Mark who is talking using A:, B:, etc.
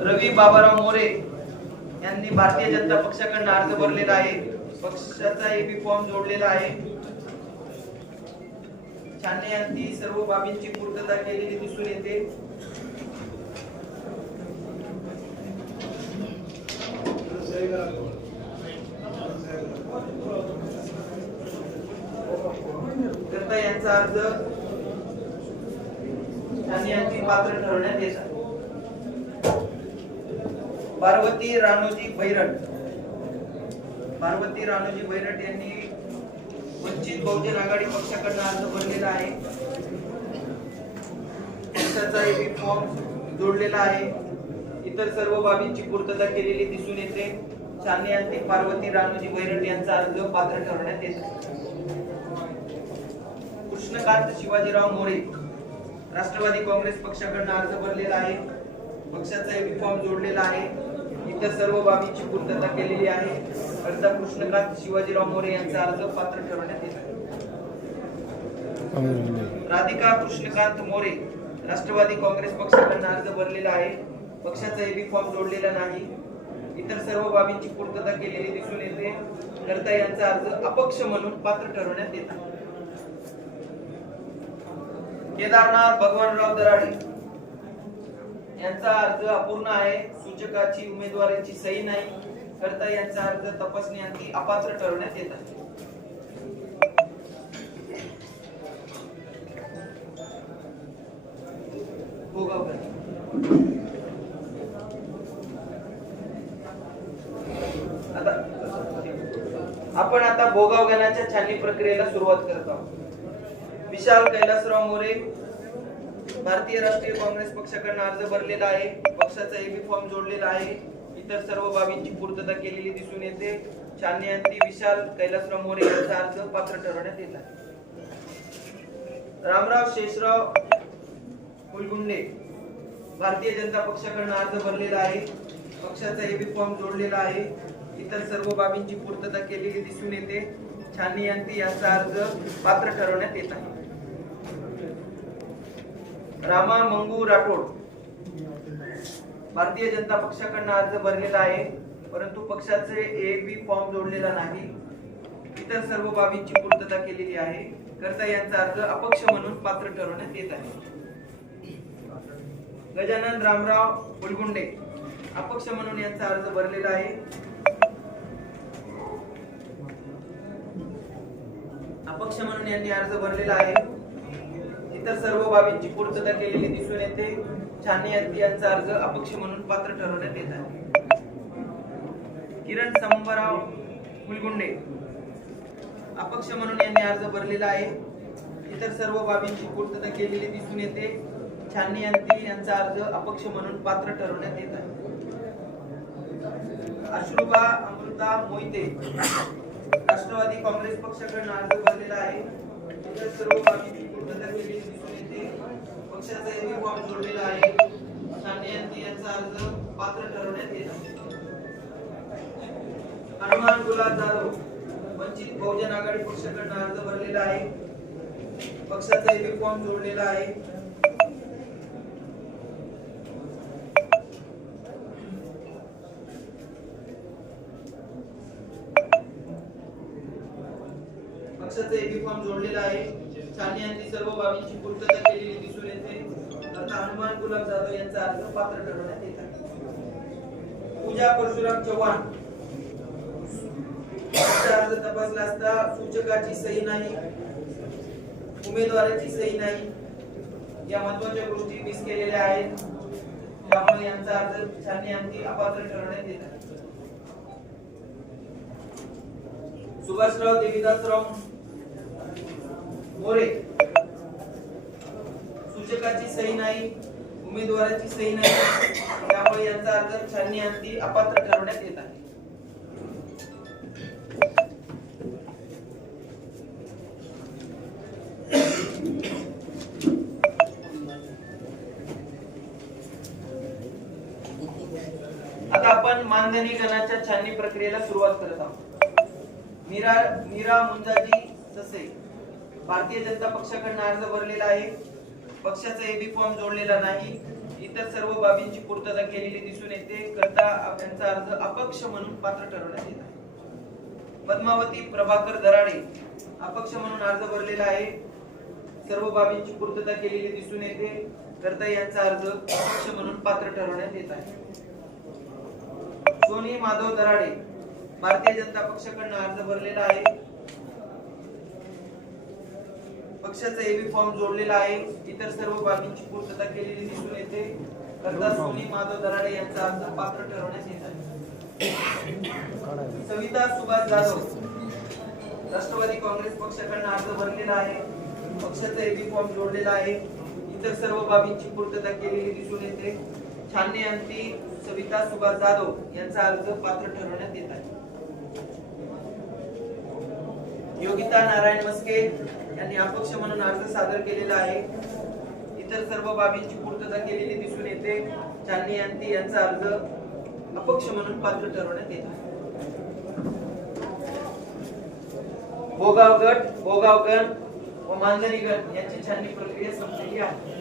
A: रवी बाबाराव मोरे यांनी भारतीय जनता पक्षाकडनं अर्ज भरलेला आहे. पक्षाचा एबी फॉर्म जोडलेला आहे. छानने यांनी सर्व बाबींची पूर्तता केलेली दिसून येते. यांचा अर्ज छानने यांची पात्र ठरवण्यात येत पार्वती राणोजी बैरट. पार्वती राणोजी बैरट यांनी वंचित बहुजन आघाडी पक्षाकडनं अर्ज भरलेला आहे. पक्षाचा एबी फॉर्म जोडलेला आहे. इतर सर्व बाबींची पूर्तता केलेली दिसून येते. छाननी यांनी पार्वती राणोजी बैरट यांचा अर्ज पात्र ठरवण्यात येत. कृष्णकांत शिवाजीराव मोरे. राष्ट्रवादी काँग्रेस पक्षाकडनं अर्ज भरलेला आहे. पक्षाचा एबी फॉर्म जोडलेला आहे. इतर सर्व बाबीची पूर्तता केलेली आहे. अर्धा कृष्णकांत शिवाजीराव मोरे यांचा अर्ज पात्र ठरवण्यात येत राधिका कृष्णकांत मोरे राष्ट्रवादी काँग्रेस पक्षाकडनं अर्ज भरलेला आहे. पक्षाचा एबी फॉर्म जोडलेला नाही. इतर सर्व बाबींची पूर्तता केलेली दिसून येते. करता यांचा अर्ज अपक्ष म्हणून पात्र ठरवण्यात येतात केदारनाथ भगवानराव दराडे. यांचा अर्ज अपूर्ण आहे. सूचकाची उमेदवारीची सही नाही. करता यांचा अर्ज तपासणी अंती अपात्र ठरवण्यात येत आहे. हो, आता आपण आता भोगाव घेण्याच्या छाननी प्रक्रियेला सुरुवात करत आहोत. विशाल कैलासराव मोरे भारतीय राष्ट्रीय काँग्रेस पक्षाकडनं अर्ज भरलेला आहे. पक्षाचा एबी फॉर्म जोडलेला आहे. इतर सर्व बाबींची पूर्तता केलेली दिसून येते. छाननी विशाल कैलासराव मोरे यांचा अर्ज पात्र ठरवण्यात येत आहे. रामराव शेषराव कुलगुंडे भारतीय जनता पक्षाकडनं अर्ज भरलेला आहे. पक्षाचा एबी फॉर्म जोडलेला आहे. इतर सर्व बाबींची पूर्तता केलेली दिसून येते. छाननी यांचा अर्ज पात्र ठरवण्यात येत आहे. रामा मंगू राठोड. भारतीय जनता पक्षाकडनं अर्ज भरलेला आहे परंतु पक्षाचे ए बी फॉर्म जोडलेला नाही. इतर सर्व बाबींची पूर्तता केलेली आहे. करता यांचा अर्ज अपक्ष म्हणून पात्र ठरवण्यात येत आहे. गजानन रामराव बुलगुंडे अपक्ष म्हणून यांचा अर्ज भरलेला आहे. अपक्ष म्हणून यांनी अर्ज भरलेला आहे. इतर सर्व बाबींची पूर्तता केलेली दिसून येते. छाननी यांनी यांचा अर्ज अपक्ष म्हणून पात्र ठरवण्यात येत आहे. किरण संभराव मुलगुंडे. अपक्ष म्हणून यांनी अर्ज भरलेला आहे. इतर सर्व बाबींची पूर्तता केलेली दिसून येते. छाननी यांनी यांचा अर्ज अपक्ष म्हणून पात्र ठरवण्यात येत आहे. अश्रुबा अमृता मोहिते. राष्ट्रवादी काँग्रेस पक्षाकडून अर्ज भरलेला आहे. सर्व दिसून येते पक्षाचा एबी फॉर्म जोडलेला आहे यांनी यांचा अर्ज पात्र ठरवण्यात येत हनुमान गुलाब जाधव वंचित बहुजन आघाडी पक्षाकडनं अर्ज भरलेला आहे पक्षाचा एबी फॉर्म जोडलेला आहे. पक्षाचा एबी फॉर्म जोडलेला आहे. छाननी यांनी सर्व बाबींची पूर्तता केलेली दिसून येते. आता हनुमान गुलाब जाधव यांचा अर्ज पात्र ठरवण्यात येत आहे. पूजा परशुराम चव्हाण. अर्ज तपासला असता सूचकाची सही नाही उमेदवाराची सही नाही. या महत्त्वाच्या गोष्टी मिस केलेल्या आहेत. त्यामुळे यांचा अर्ज छाननी यांनी अपात्र ठरवण्यात येत आहे. सुभाषराव देवीदासराव मोरे. सूचकाची सही नाही उमेदवाराची सही नाही. त्यामुळे यांचा अर्ज छाननी अंती अपात्र ठरवण्यात येत आहे. आता आपण मानधनी गणाच्या छाननी प्रक्रियेला सुरुवात करत आहोत. मीरा मीरा मुंजाजी ससे. भारतीय जनता पक्षाकडनं अर्ज भरलेला आहे. पक्षाचा एबी फॉर्म जोडलेला नाही. इतर सर्व बाबींची पूर्तता केलेली दिसून येते. करता यांचा अर्ज अपक्ष म्हणून पात्र ठरवण्यात येत आहे. पद्मावती प्रभाकर दराडे अपक्ष म्हणून अर्ज भरलेला आहे. सर्व बाबींची पूर्तता केलेली दिसून येते. करता यांचा अर्ज अपक्ष म्हणून पात्र ठरवण्यात येत आहे. सोनी माधव दराडे भारतीय जनता पक्षाकडनं अर्ज भरलेला आहे. पक्षाचा एबी फॉर्म जोडलेला आहे. इतर सर्व बाबींची पूर्तता केलेली दिसून येते. करता सोनी माधव दराडे यांचा अर्ज पात्र ठरवण्यात येत आहे. सविता सुभाष जाधव राष्ट्रवादी काँग्रेस पक्षाकडनं अर्ज भरलेला आहे. पक्षाचा एबी फॉर्म जोडलेला आहे. इतर सर्व बाबींची पूर्तता केलेली दिसून येते. छाननी अंती सविता सुभाष जाधव यांचा अर्ज पात्र ठरवण्यात येत आहे. योगिता नारायण मस्के यांनी अपक्ष म्हणून अर्ज सादर केलेला आहे. इतर सर्व बाबींची पूर्तता केलेली दिसून येते. छाननी यांती यांचा अर्ज अपक्ष म्हणून पात्र ठरवण्यात येत. आहे भोगाव गट भोगाव गण व मांजरीगट यांची छाननी प्रक्रिया संपलेली आहे.